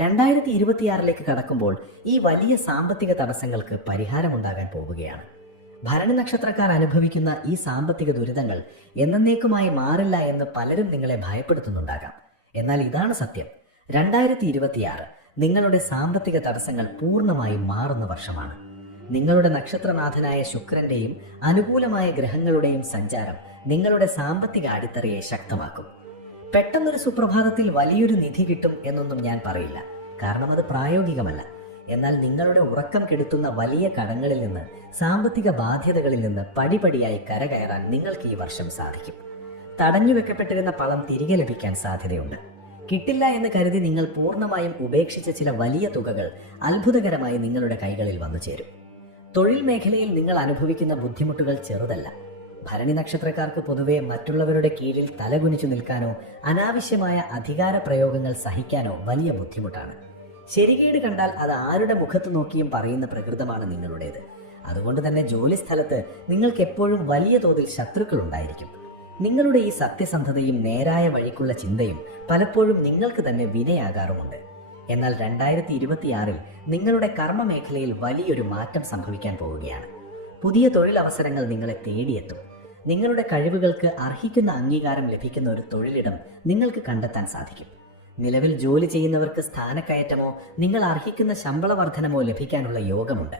2026 കടക്കുമ്പോൾ ഈ വലിയ സാമ്പത്തിക തടസ്സങ്ങൾക്ക് പരിഹാരമുണ്ടാകാൻ പോവുകയാണ്. ഭരണി നക്ഷത്രക്കാർ അനുഭവിക്കുന്ന ഈ സാമ്പത്തിക ദുരിതങ്ങൾ എന്നേക്കുമായി മാറില്ല എന്ന് പലരും നിങ്ങളെ ഭയപ്പെടുത്തുന്നുണ്ടാകാം. എന്നാൽ ഇതാണ് സത്യം. 2026 നിങ്ങളുടെ സാമ്പത്തിക തടസ്സങ്ങൾ പൂർണ്ണമായും മാറുന്ന വർഷമാണ്. നിങ്ങളുടെ നക്ഷത്രനാഥനായ ശുക്രന്റെയും അനുകൂലമായ ഗ്രഹങ്ങളുടെയും സഞ്ചാരം നിങ്ങളുടെ സാമ്പത്തിക അടിത്തറയെ ശക്തമാക്കും. പെട്ടെന്നൊരു സുപ്രഭാതത്തിൽ വലിയൊരു നിധി കിട്ടും എന്നൊന്നും ഞാൻ പറയില്ല, കാരണം അത് പ്രായോഗികമല്ല. എന്നാൽ നിങ്ങളുടെ ഉറക്കം കെടുത്തുന്ന വലിയ കടങ്ങളിൽ നിന്ന്, സാമ്പത്തിക ബാധ്യതകളിൽ നിന്ന് പടിപടിയായി കരകയറാൻ നിങ്ങൾക്ക് ഈ വർഷം സാധിക്കും. തടഞ്ഞു വെക്കപ്പെട്ടിരുന്ന പണം തിരികെ ലഭിക്കാൻ സാധ്യതയുണ്ട്. കിട്ടില്ല എന്ന് കരുതി നിങ്ങൾ പൂർണ്ണമായും ഉപേക്ഷിച്ച ചില വലിയ തുകകൾ അത്ഭുതകരമായി നിങ്ങളുടെ കൈകളിൽ വന്നു ചേരും. തൊഴിൽ മേഖലയിൽ നിങ്ങൾ അനുഭവിക്കുന്ന ബുദ്ധിമുട്ടുകൾ ചെറുതല്ല. ഭരണി നക്ഷത്രക്കാർക്ക് പൊതുവെ മറ്റുള്ളവരുടെ കീഴിൽ തലകുനിച്ചു നിൽക്കാനോ അനാവശ്യമായ അധികാര പ്രയോഗങ്ങൾ സഹിക്കാനോ വലിയ ബുദ്ധിമുട്ടാണ്. ശരികേട് കണ്ടാൽ അത് ആരുടെ മുഖത്ത് നോക്കിയും പറയുന്ന പ്രകൃതമാണ് നിങ്ങളുടേത്. അതുകൊണ്ട് തന്നെ ജോലി സ്ഥലത്ത് നിങ്ങൾക്ക് എപ്പോഴും വലിയ തോതിൽ ശത്രുക്കൾ ഉണ്ടായിരിക്കും. നിങ്ങളുടെ ഈ സത്യസന്ധതയും നേരായ വഴിക്കുള്ള ചിന്തയും പലപ്പോഴും നിങ്ങൾക്ക് തന്നെ വിനയാകാറുമുണ്ട്. എന്നാൽ 2026 നിങ്ങളുടെ കർമ്മ മേഖലയിൽ വലിയൊരു മാറ്റം സംഭവിക്കാൻ പോവുകയാണ്. പുതിയ തൊഴിലവസരങ്ങൾ നിങ്ങളെ തേടിയെത്തും. നിങ്ങളുടെ കഴിവുകൾക്ക് അർഹിക്കുന്ന അംഗീകാരം ലഭിക്കുന്ന ഒരു തൊഴിലിടം നിങ്ങൾക്ക് കണ്ടെത്താൻ സാധിക്കും. നിലവിൽ ജോലി ചെയ്യുന്നവർക്ക് സ്ഥാനക്കയറ്റമോ നിങ്ങൾ അർഹിക്കുന്ന ശമ്പള വർധനമോ ലഭിക്കാനുള്ള യോഗമുണ്ട്.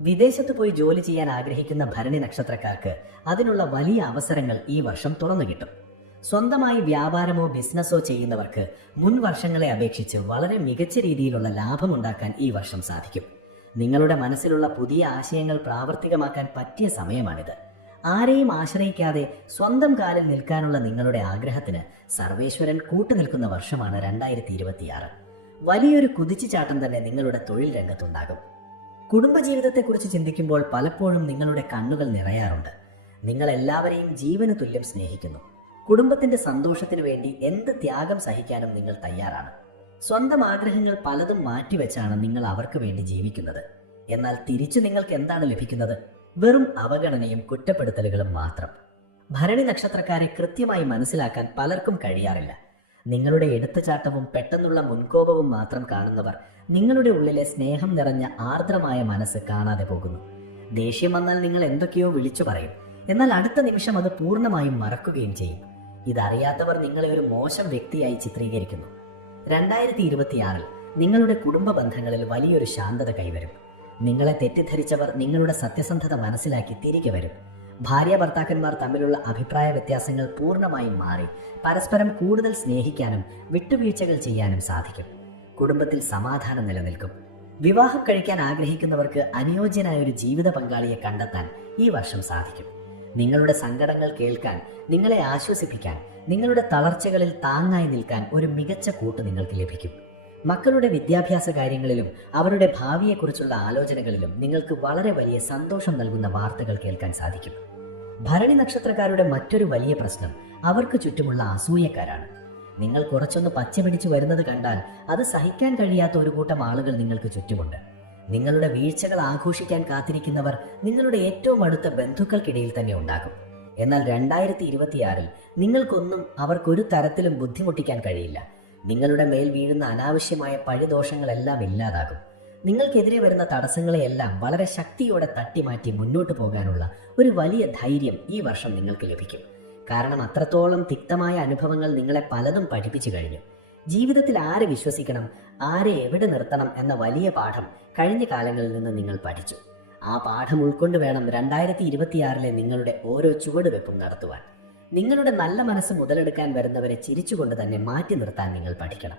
വിദേശത്ത് പോയി ജോലി ചെയ്യാൻ ആഗ്രഹിക്കുന്ന ഭരണി നക്ഷത്രക്കാർക്ക് അതിനുള്ള വലിയ അവസരങ്ങൾ ഈ വർഷം തുറന്നു കിട്ടും. സ്വന്തമായി വ്യാപാരമോ ബിസിനസ്സോ ചെയ്യുന്നവർക്ക് മുൻ വർഷങ്ങളെ അപേക്ഷിച്ച് വളരെ മികച്ച രീതിയിലുള്ള ലാഭമുണ്ടാക്കാൻ ഈ വർഷം സാധിക്കും. നിങ്ങളുടെ മനസ്സിലുള്ള പുതിയ ആശയങ്ങൾ പ്രാവർത്തികമാക്കാൻ പറ്റിയ സമയമാണിത്. ആരെയും ആശ്രയിക്കാതെ സ്വന്തം കാലിൽ നിൽക്കാനുള്ള നിങ്ങളുടെ ആഗ്രഹത്തിന് സർവേശ്വരൻ കൂട്ടുനിൽക്കുന്ന വർഷമാണ് 2026. വലിയൊരു കുതിച്ചുചാട്ടം തന്നെ നിങ്ങളുടെ തൊഴിൽ രംഗത്തുണ്ടാകും. കുടുംബജീവിതത്തെക്കുറിച്ച് ചിന്തിക്കുമ്പോൾ പലപ്പോഴും നിങ്ങളുടെ കണ്ണുകൾ നിറയാറുണ്ട്. നിങ്ങൾ എല്ലാവരെയും ജീവന് തുല്യം സ്നേഹിക്കുന്നു. കുടുംബത്തിന്റെ സന്തോഷത്തിനു വേണ്ടി എന്ത് ത്യാഗം സഹിക്കാനും നിങ്ങൾ തയ്യാറാണ്. സ്വന്തം ആഗ്രഹങ്ങൾ പലതും മാറ്റിവെച്ചാണ് നിങ്ങൾ അവർക്ക് വേണ്ടി ജീവിക്കുന്നത്. എന്നാൽ തിരിച്ചു നിങ്ങൾക്ക് എന്താണ് ലഭിക്കുന്നത്? വെറും അവഗണനയും കുറ്റപ്പെടുത്തലുകളും മാത്രം. ഭരണി നക്ഷത്രക്കാരെ കൃത്യമായി മനസ്സിലാക്കാൻ പലർക്കും കഴിയാറില്ല. നിങ്ങളുടെ എടുത്തുചാട്ടവും പെട്ടെന്നുള്ള മുൻകോപവും മാത്രം കാണുന്നവർ നിങ്ങളുടെ ഉള്ളിലെ സ്നേഹം നിറഞ്ഞ ആർദ്രമായ മനസ്സ് കാണാതെ പോകുന്നു. ദേഷ്യം വന്നാൽ നിങ്ങൾ എന്തൊക്കെയോ വിളിച്ചു പറയും, എന്നാൽ അടുത്ത നിമിഷം അത് പൂർണ്ണമായും മറക്കുകയും ചെയ്യും. ഇതറിയാത്തവർ നിങ്ങളെ ഒരു മോശം വ്യക്തിയായി ചിത്രീകരിക്കുന്നു. 2026 നിങ്ങളുടെ കുടുംബ ബന്ധങ്ങളിൽ വലിയൊരു ശാന്തത കൈവരും. നിങ്ങളെ തെറ്റിദ്ധരിച്ചവർ നിങ്ങളുടെ സത്യസന്ധത മനസ്സിലാക്കി തിരികെ വരും. ഭാര്യ ഭർത്താക്കന്മാർ തമ്മിലുള്ള അഭിപ്രായ വ്യത്യാസങ്ങൾ പൂർണ്ണമായും മാറി പരസ്പരം കൂടുതൽ സ്നേഹിക്കാനും വിട്ടുവീഴ്ചകൾ ചെയ്യാനും സാധിക്കും. കുടുംബത്തിൽ സമാധാനം നിലനിൽക്കും. വിവാഹം കഴിക്കാൻ ആഗ്രഹിക്കുന്നവർക്ക് അനുയോജ്യനായ ഒരു ജീവിത പങ്കാളിയെ കണ്ടെത്താൻ ഈ വർഷം സാധിക്കും. നിങ്ങളുടെ സങ്കടങ്ങൾ കേൾക്കാൻ, നിങ്ങളെ ആശ്വസിപ്പിക്കാൻ, നിങ്ങളുടെ തളർച്ചകളിൽ താങ്ങായി നിൽക്കാൻ ഒരു മികച്ച കൂട്ട് നിങ്ങൾക്ക് ലഭിക്കും. മക്കളുടെ വിദ്യാഭ്യാസ കാര്യങ്ങളിലും അവരുടെ ഭാവിയെക്കുറിച്ചുള്ള ആലോചനകളിലും നിങ്ങൾക്ക് വളരെ വലിയ സന്തോഷം നൽകുന്ന വാർത്തകൾ കേൾക്കാൻ സാധിക്കും. ഭരണി നക്ഷത്രക്കാരുടെ മറ്റൊരു വലിയ പ്രശ്നം അവർക്ക് ചുറ്റുമുള്ള അസൂയക്കാരാണ്. നിങ്ങൾ കുറച്ചൊന്ന് പച്ചപിടിച്ചു വരുന്നത് കണ്ടാൽ അത് സഹിക്കാൻ കഴിയാത്ത ഒരു കൂട്ടം ആളുകൾ നിങ്ങൾക്ക് ചുറ്റുമുണ്ട്. നിങ്ങളുടെ വീഴ്ചകൾ ആഘോഷിക്കാൻ കാത്തിരിക്കുന്നവർ നിങ്ങളുടെ ഏറ്റവും അടുത്ത ബന്ധുക്കൾക്കിടയിൽ തന്നെ ഉണ്ടാകും. എന്നാൽ 2026 നിങ്ങൾക്കൊന്നും അവർക്കൊരു തരത്തിലും ബുദ്ധിമുട്ടിക്കാൻ കഴിയില്ല. നിങ്ങളുടെ മേൽ വീഴുന്ന അനാവശ്യമായ പഴിദോഷങ്ങളെല്ലാം ഇല്ലാതാകും. നിങ്ങൾക്കെതിരെ വരുന്ന തടസ്സങ്ങളെയെല്ലാം വളരെ ശക്തിയോടെ തട്ടിമാറ്റി മുന്നോട്ട് പോകാനുള്ള ഒരു വലിയ ധൈര്യം ഈ വർഷം നിങ്ങൾക്ക് ലഭിക്കും. കാരണം അത്രത്തോളം തിക്തമായ അനുഭവങ്ങൾ നിങ്ങളെ പലതും പഠിപ്പിച്ചു കഴിഞ്ഞു. ജീവിതത്തിൽ ആരെ വിശ്വസിക്കണം, ആരെ എവിടെ നിർത്തണം എന്ന വലിയ പാഠം കഴിഞ്ഞ കാലങ്ങളിൽ നിന്ന് നിങ്ങൾ പഠിച്ചു. ആ പാഠം ഉൾക്കൊണ്ട് വേണം 2026 നിങ്ങളുടെ ഓരോ ചുവടുവെപ്പും നടത്തുവാൻ. നിങ്ങളുടെ നല്ല മനസ്സ് മുതലെടുക്കാൻ വരുന്നവരെ ചിരിച്ചുകൊണ്ട് തന്നെ മാറ്റി നിർത്താൻ നിങ്ങൾ പഠിക്കണം.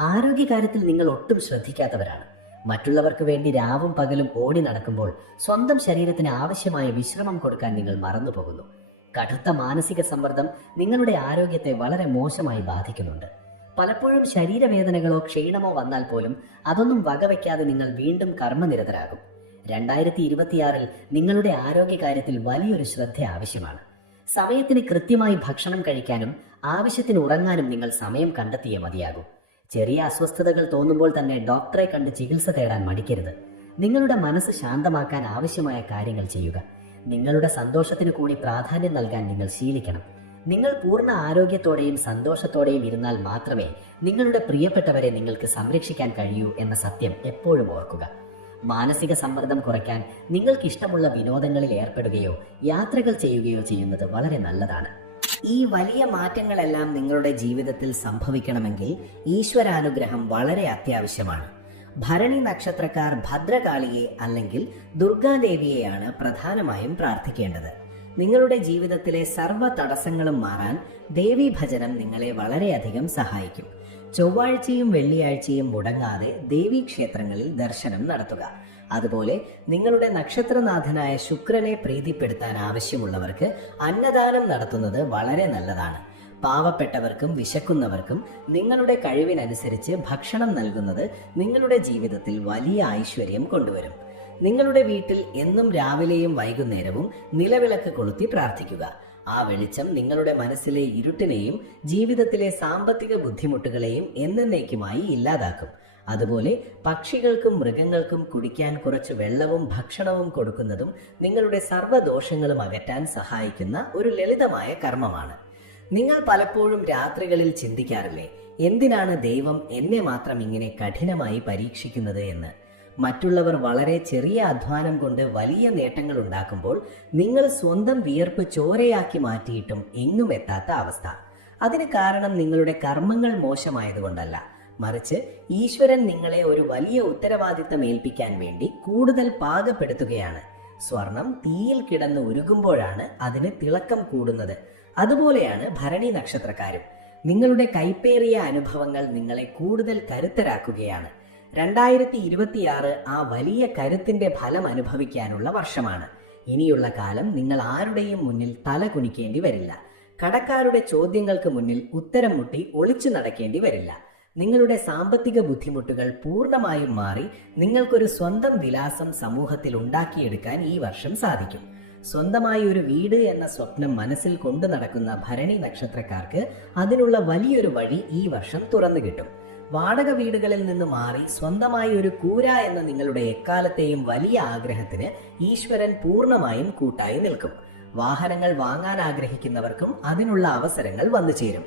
ആരോഗ്യകാര്യത്തിൽ നിങ്ങൾ ഒട്ടും ശ്രദ്ധിക്കാത്തവരാണ്. മറ്റുള്ളവർക്ക് വേണ്ടി രാവും പകലും ഓടി നടക്കുമ്പോൾ സ്വന്തം ശരീരത്തിന് ആവശ്യമായ വിശ്രമം കൊടുക്കാൻ നിങ്ങൾ മറന്നുപോകുന്നു. കടുത്ത മാനസിക സമ്മർദ്ദം നിങ്ങളുടെ ആരോഗ്യത്തെ വളരെ മോശമായി ബാധിക്കുന്നുണ്ട്. പലപ്പോഴും ശരീരവേദനകളോ ക്ഷീണമോ വന്നാൽ പോലും അതൊന്നും വകവയ്ക്കാതെ നിങ്ങൾ വീണ്ടും കർമ്മനിരതരാകും. 2026 നിങ്ങളുടെ ആരോഗ്യകാര്യത്തിൽ വലിയൊരു ശ്രദ്ധ ആവശ്യമാണ്. സമയത്തിന് കൃത്യമായി ഭക്ഷണം കഴിക്കാനും ആവശ്യത്തിന് ഉറങ്ങാനും നിങ്ങൾ സമയം കണ്ടെത്തിയേ മതിയാകൂ. ചെറിയ അസ്വസ്ഥതകൾ തോന്നുമ്പോൾ തന്നെ ഡോക്ടറെ കണ്ട് ചികിത്സ തേടാൻ മടിക്കരുത്. നിങ്ങളുടെ മനസ്സ് ശാന്തമാക്കാൻ ആവശ്യമായ കാര്യങ്ങൾ ചെയ്യുക. നിങ്ങളുടെ സന്തോഷത്തിന് കൂടി പ്രാധാന്യം നൽകാൻ നിങ്ങൾ ശീലിക്കണം. നിങ്ങൾ പൂർണ്ണ ആരോഗ്യത്തോടെയും സന്തോഷത്തോടെയും ഇരുന്നാൽ മാത്രമേ നിങ്ങളുടെ പ്രിയപ്പെട്ടവരെ നിങ്ങൾക്ക് സംരക്ഷിക്കാൻ കഴിയൂ എന്ന സത്യം എപ്പോഴും ഓർക്കുക. മാനസിക സമ്മർദ്ദം കുറയ്ക്കാൻ നിങ്ങൾക്ക് ഇഷ്ടമുള്ള വിനോദങ്ങളിൽ ഏർപ്പെടുകയോ യാത്രകൾ ചെയ്യുകയോ ചെയ്യുന്നത് വളരെ നല്ലതാണ്. ഈ വലിയ മാറ്റങ്ങളെല്ലാം നിങ്ങളുടെ ജീവിതത്തിൽ സംഭവിക്കണമെങ്കിൽ ഈശ്വരാനുഗ്രഹം വളരെ അത്യാവശ്യമാണ്. ഭരണി നക്ഷത്രക്കാർ ഭദ്രകാളിയെ അല്ലെങ്കിൽ ദുർഗാദേവിയെയാണ് പ്രധാനമായും പ്രാർത്ഥിക്കേണ്ടത്. നിങ്ങളുടെ ജീവിതത്തിലെ സർവ്വ തടസ്സങ്ങളും മാറാൻ ദേവീഭജനം നിങ്ങളെ വളരെയധികം സഹായിക്കും. ചൊവ്വാഴ്ചയും വെള്ളിയാഴ്ചയും മുടങ്ങാതെ ദേവീക്ഷേത്രങ്ങളിൽ ദർശനം നടത്തുക. അതുപോലെ നിങ്ങളുടെ നക്ഷത്രനാഥനായ ശുക്രനെ പ്രീതിപ്പെടുത്താൻ ആവശ്യമുള്ളവർക്ക് അന്നദാനം നടത്തുന്നത് വളരെ നല്ലതാണ്. പാവപ്പെട്ടവർക്കും വിശക്കുന്നവർക്കും നിങ്ങളുടെ കഴിവിനനുസരിച്ച് ഭക്ഷണം നൽകുന്നത് നിങ്ങളുടെ ജീവിതത്തിൽ വലിയ ഐശ്വര്യം കൊണ്ടുവരും. നിങ്ങളുടെ വീട്ടിൽ എന്നും രാവിലെയും വൈകുന്നേരവും നിലവിളക്ക് കൊളുത്തി പ്രാർത്ഥിക്കുക. ആ വെളിച്ചം നിങ്ങളുടെ മനസ്സിലെ ഇരുട്ടിനെയും ജീവിതത്തിലെ സാമ്പത്തിക ബുദ്ധിമുട്ടുകളെയും എന്നേക്കുമായി ഇല്ലാതാക്കും. അതുപോലെ പക്ഷികൾക്കും മൃഗങ്ങൾക്കും കുടിക്കാൻ കുറച്ച് വെള്ളവും ഭക്ഷണവും കൊടുക്കുന്നതും നിങ്ങളുടെ സർവ്വദോഷങ്ങളും അകറ്റാൻ സഹായിക്കുന്ന ഒരു ലളിതമായ കർമ്മമാണ്. നിങ്ങൾ പലപ്പോഴും രാത്രികളിൽ ചിന്തിക്കാറില്ലേ, എന്തിനാണ് ദൈവം എന്നെ മാത്രം ഇങ്ങനെ കഠിനമായി പരീക്ഷിക്കുന്നത് എന്ന്? മറ്റുള്ളവർ വളരെ ചെറിയ അധ്വാനം കൊണ്ട് വലിയ നേട്ടങ്ങൾ ഉണ്ടാക്കുമ്പോൾ നിങ്ങൾ സ്വന്തം വിയർപ്പ് ചോരയാക്കി മാറ്റിയിട്ടും എങ്ങും എത്താത്ത അവസ്ഥ. അതിന് കാരണം നിങ്ങളുടെ കർമ്മങ്ങൾ മോശമായതുകൊണ്ടല്ല, മറിച്ച് ഈശ്വരൻ നിങ്ങളെ ഒരു വലിയ ഉത്തരവാദിത്തം ഏൽപ്പിക്കാൻ വേണ്ടി കൂടുതൽ പാകപ്പെടുത്തുകയാണ്. സ്വർണം തീയിൽ കിടന്ന് ഉരുകുമ്പോഴാണ് അതിന് തിളക്കം കൂടുന്നത്. അതുപോലെയാണ് ഭരണി നക്ഷത്രക്കാരും. നിങ്ങളുടെ കൈപ്പേറിയ അനുഭവങ്ങൾ നിങ്ങളെ കൂടുതൽ കരുത്തരാക്കുകയാണ്. 2026 ആ വലിയ കരുത്തിന്റെ ഫലം അനുഭവിക്കാനുള്ള വർഷമാണ്. ഇനിയുള്ള കാലം നിങ്ങൾ ആരുടെയും മുന്നിൽ തല കുനിക്കേണ്ടി വരില്ല. കടക്കാരുടെ ചോദ്യങ്ങൾക്ക് മുന്നിൽ ഉത്തരം മുട്ടി ഒളിച്ചു നടക്കേണ്ടി വരില്ല. നിങ്ങളുടെ സാമ്പത്തിക ബുദ്ധിമുട്ടുകൾ പൂർണ്ണമായും മാറി നിങ്ങൾക്കൊരു സ്വന്തം വിലാസം സമൂഹത്തിൽ ഉണ്ടാക്കിയെടുക്കാൻ ഈ വർഷം സാധിക്കും. സ്വന്തമായി ഒരു വീട് എന്ന സ്വപ്നം മനസ്സിൽ കൊണ്ടു നടക്കുന്ന ഭരണി നക്ഷത്രക്കാർക്ക് അതിനുള്ള വലിയൊരു വഴി ഈ വർഷം തുറന്നു കിട്ടും. വാടക വീടുകളിൽ നിന്ന് മാറി സ്വന്തമായി ഒരു കൂര എന്ന നിങ്ങളുടെ എക്കാലത്തെയും വലിയ ആഗ്രഹത്തിന് ഈശ്വരൻ പൂർണ്ണമായും കൂട്ടായി നിൽക്കും. വാഹനങ്ങൾ വാങ്ങാൻ ആഗ്രഹിക്കുന്നവർക്കും അതിനുള്ള അവസരങ്ങൾ വന്നു ചേരും.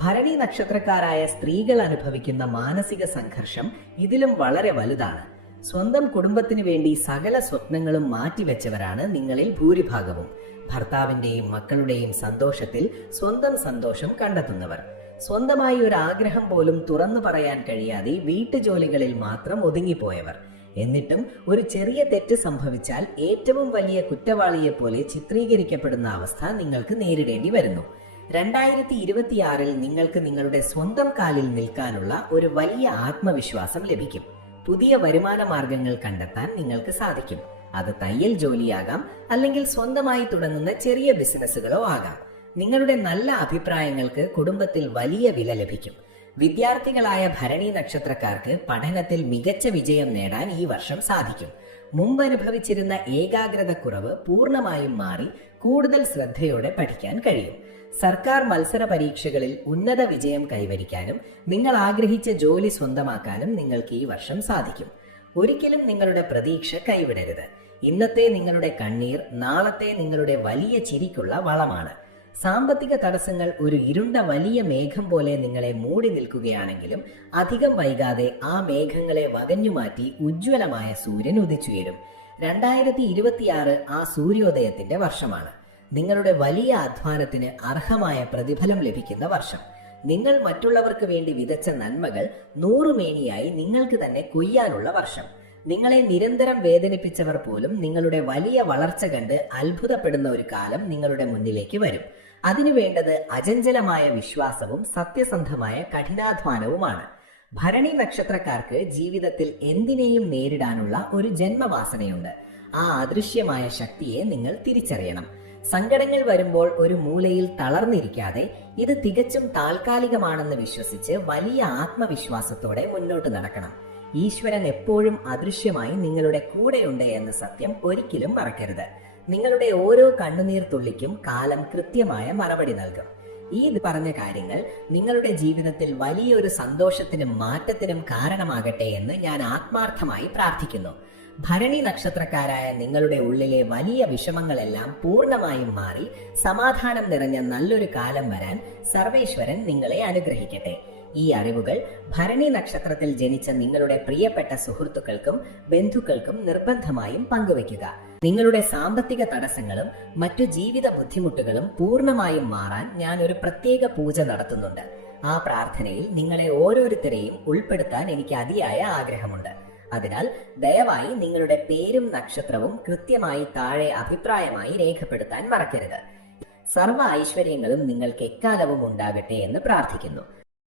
ഭരണി നക്ഷത്രക്കാരായ സ്ത്രീകൾ അനുഭവിക്കുന്ന മാനസിക സംഘർഷം ഇതിലും വളരെ വലുതാണ്. സ്വന്തം കുടുംബത്തിന് വേണ്ടി സകല സ്വപ്നങ്ങളും മാറ്റിവെച്ചവരാണ് നിങ്ങളിൽ ഭൂരിഭാഗവും. ഭർത്താവിന്റെയും മക്കളുടെയും സന്തോഷത്തിൽ സ്വന്തം സന്തോഷം കണ്ടെത്തുന്നവർ. സ്വന്തമായി ഒരു ആഗ്രഹം പോലും തുറന്നു പറയാൻ കഴിയാതെ വീട്ടുജോലികളിൽ മാത്രം ഒതുങ്ങിപ്പോയവർ. എന്നിട്ടും ഒരു ചെറിയ തെറ്റ് സംഭവിച്ചാൽ ഏറ്റവും വലിയ കുറ്റവാളിയെപ്പോലെ ചിത്രീകരിക്കപ്പെടുന്ന അവസ്ഥ നിങ്ങൾക്ക് നേരിടേണ്ടി വരുന്നു. 2026 നിങ്ങൾക്ക് നിങ്ങളുടെ സ്വന്തം കാലിൽ നിൽക്കാനുള്ള ഒരു വലിയ ആത്മവിശ്വാസം ലഭിക്കും. പുതിയ വരുമാന മാർഗങ്ങൾ കണ്ടെത്താൻ നിങ്ങൾക്ക് സാധിക്കും. അത് തയ്യൽ ജോലിയാകാം, അല്ലെങ്കിൽ സ്വന്തമായി തുടങ്ങുന്ന ചെറിയ ബിസിനസ്സുകളോ ആകാം. നിങ്ങളുടെ നല്ല അഭിപ്രായങ്ങൾക്ക് കുടുംബത്തിൽ വലിയ വില ലഭിക്കും. വിദ്യാർത്ഥികളായ ഭരണി നക്ഷത്രക്കാർക്ക് പഠനത്തിൽ മികച്ച വിജയം നേടാൻ ഈ വർഷം സാധിക്കും. മുമ്പ് അനുഭവിച്ചിരുന്ന ഏകാഗ്രതക്കുറവ് പൂർണ്ണമായും മാറി കൂടുതൽ ശ്രദ്ധയോടെ പഠിക്കാൻ കഴിയും. സർക്കാർ മത്സര പരീക്ഷകളിൽ ഉന്നത വിജയം കൈവരിക്കാനും നിങ്ങൾ ആഗ്രഹിച്ച ജോലി സ്വന്തമാക്കാനും നിങ്ങൾക്ക് ഈ വർഷം സാധിക്കും. ഒരിക്കലും നിങ്ങളുടെ പ്രതീക്ഷ കൈവിടരുത്. ഇന്നത്തെ നിങ്ങളുടെ കണ്ണീർ നാളത്തെ നിങ്ങളുടെ വലിയ ചിരിക്കുള്ള വളമാണ്. സാമ്പത്തിക തടസ്സങ്ങൾ ഒരു ഇരുണ്ട വലിയ മേഘം പോലെ നിങ്ങളെ മൂടി നിൽക്കുകയാണെങ്കിലും അധികം വൈകാതെ ആ മേഘങ്ങളെ വകഞ്ഞുമാറ്റി ഉജ്ജ്വലമായ സൂര്യൻ ഉദിച്ചുയരും. 2026 ആ സൂര്യോദയത്തിന്റെ വർഷമാണ്. നിങ്ങളുടെ വലിയ അധ്വാനത്തിന് അർഹമായ പ്രതിഫലം ലഭിക്കുന്ന വർഷം. നിങ്ങൾ മറ്റുള്ളവർക്ക് വേണ്ടി വിതച്ച നന്മകൾ 100 മേനിയായി നിങ്ങൾക്ക് തന്നെ കൊയ്യാനുള്ള വർഷം. നിങ്ങളെ നിരന്തരം വേദനിപ്പിച്ചവർ പോലും നിങ്ങളുടെ വലിയ വളർച്ച കണ്ട് അത്ഭുതപ്പെടുന്ന ഒരു കാലം നിങ്ങളുടെ മുന്നിലേക്ക് വരും. അതിനു വേണ്ടത് അചഞ്ചലമായ വിശ്വാസവും സത്യസന്ധമായ കഠിനാധ്വാനവുമാണ്. ഭരണി നക്ഷത്രക്കാർക്ക് ജീവിതത്തിൽ എന്തിനേയും നേരിടാനുള്ള ഒരു ജന്മവാസനയുണ്ട്. ആ അദൃശ്യമായ ശക്തിയെ നിങ്ങൾ തിരിച്ചറിയണം. സങ്കടങ്ങൾ വരുമ്പോൾ ഒരു മൂലയിൽ തളർന്നിരിക്കാതെ ഇത് തികച്ചും താൽക്കാലികമാണെന്ന് വിശ്വസിച്ച് വലിയ ആത്മവിശ്വാസത്തോടെ മുന്നോട്ട് നടക്കണം. ഈശ്വരൻ എപ്പോഴും അദൃശ്യമായി നിങ്ങളുടെ കൂടെയുണ്ട് എന്ന സത്യം ഒരിക്കലും മറക്കരുത്. നിങ്ങളുടെ ഓരോ കണ്ണുനീർ തുള്ളിക്കും കാലം കൃത്യമായ മറുപടി നൽകും. ഈ പറഞ്ഞ കാര്യങ്ങൾ നിങ്ങളുടെ ജീവിതത്തിൽ വലിയൊരു സന്തോഷത്തിനും മാറ്റത്തിനും കാരണമാകട്ടെ എന്ന് ഞാൻ ആത്മാർത്ഥമായി പ്രാർത്ഥിക്കുന്നു. ഭരണി നക്ഷത്രക്കാരായ നിങ്ങളുടെ ഉള്ളിലെ വലിയ വിഷമങ്ങളെല്ലാം പൂർണ്ണമായും മാറി സമാധാനം നിറഞ്ഞ നല്ലൊരു കാലം വരാൻ സർവേശ്വരൻ നിങ്ങളെ അനുഗ്രഹിക്കട്ടെ. ഈ അറിവുകൾ ഭരണി നക്ഷത്രത്തിൽ ജനിച്ച നിങ്ങളുടെ പ്രിയപ്പെട്ട സുഹൃത്തുക്കൾക്കും ബന്ധുക്കൾക്കും നിർബന്ധമായും പങ്കുവയ്ക്കുക. നിങ്ങളുടെ സാമ്പത്തിക തടസ്സങ്ങളും മറ്റു ജീവിത ബുദ്ധിമുട്ടുകളും പൂർണ്ണമായും മാറാൻ ഞാൻ ഒരു പ്രത്യേക പൂജ നടത്തുന്നുണ്ട്. ആ പ്രാർത്ഥനയിൽ നിങ്ങളെ ഓരോരുത്തരെയും ഉൾപ്പെടുത്താൻ എനിക്ക് അതിയായ ആഗ്രഹമുണ്ട്. അതിനാൽ ദയവായി നിങ്ങളുടെ പേരും നക്ഷത്രവും കൃത്യമായി താഴെ അഭിപ്രായമായി രേഖപ്പെടുത്താൻ മറക്കരുത്. സർവ്വ ഐശ്വര്യങ്ങളും നിങ്ങൾക്ക് എക്കാലവും ഉണ്ടാകട്ടെ എന്ന് പ്രാർത്ഥിക്കുന്നു.